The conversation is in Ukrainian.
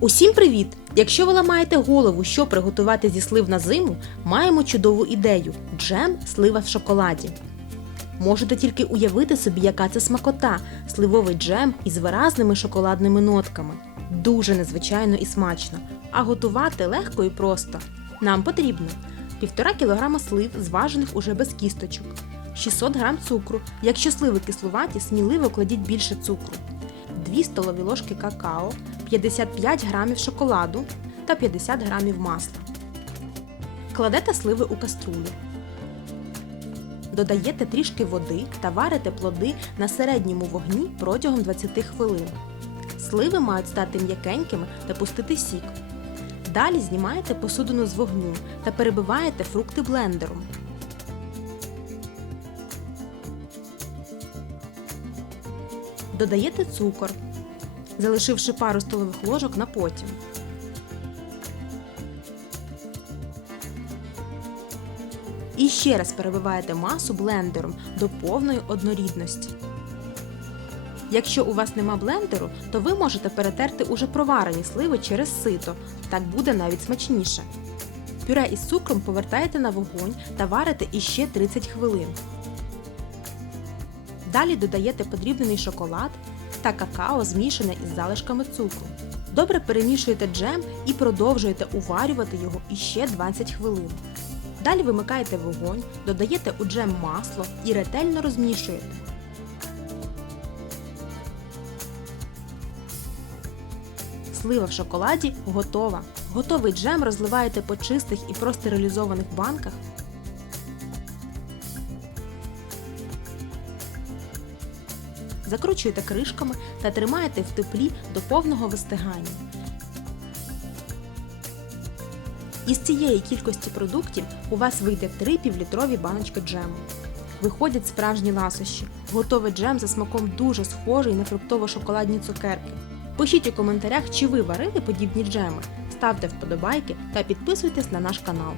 Усім привіт! Якщо ви ламаєте голову, що приготувати зі слив на зиму, маємо чудову ідею джем слива в шоколаді. Можете тільки уявити собі, яка це смакота сливовий джем із виразними шоколадними нотками. Дуже незвичайно і смачно, а готувати легко і просто. Нам потрібно 1,5 кг слив, зважених уже без кісточок, 600 г цукру. Якщо сливи кислуваті, сміливо кладіть більше цукру, 2 столові ложки какао, 55 г шоколаду та 50 г масла. Кладете сливи у каструлю. Додаєте трішки води та варите плоди на середньому вогні протягом 20 хвилин. Сливи мають стати м'якенькими та пустити сік. Далі знімаєте посудину з вогню та перебиваєте фрукти блендером. Додаєте цукор, залишивши пару столових ложок на потім. І ще раз перебиваєте масу блендером до повної однорідності. Якщо у вас нема блендеру, то ви можете перетерти уже проварені сливи через сито, так буде навіть смачніше. Пюре із цукром повертаєте на вогонь та варите іще 30 хвилин. Далі додаєте подрібнений шоколад та какао змішане із залишками цукру. Добре перемішуєте джем і продовжуєте уварювати його іще 20 хвилин. Далі вимикаєте вогонь, додаєте у джем масло і ретельно розмішуєте. Слива в шоколаді готова. Готовий джем розливаєте по чистих і простерилізованих банках. Закручуєте кришками та тримаєте в теплі до повного вистигання. Із цієї кількості продуктів у вас вийде 3 півлітрові баночки джему. Виходять справжні ласощі. Готовий джем за смаком дуже схожий на фруктово-шоколадні цукерки. Пишіть у коментарях, чи ви варили подібні джеми. Ставте вподобайки та підписуйтесь на наш канал.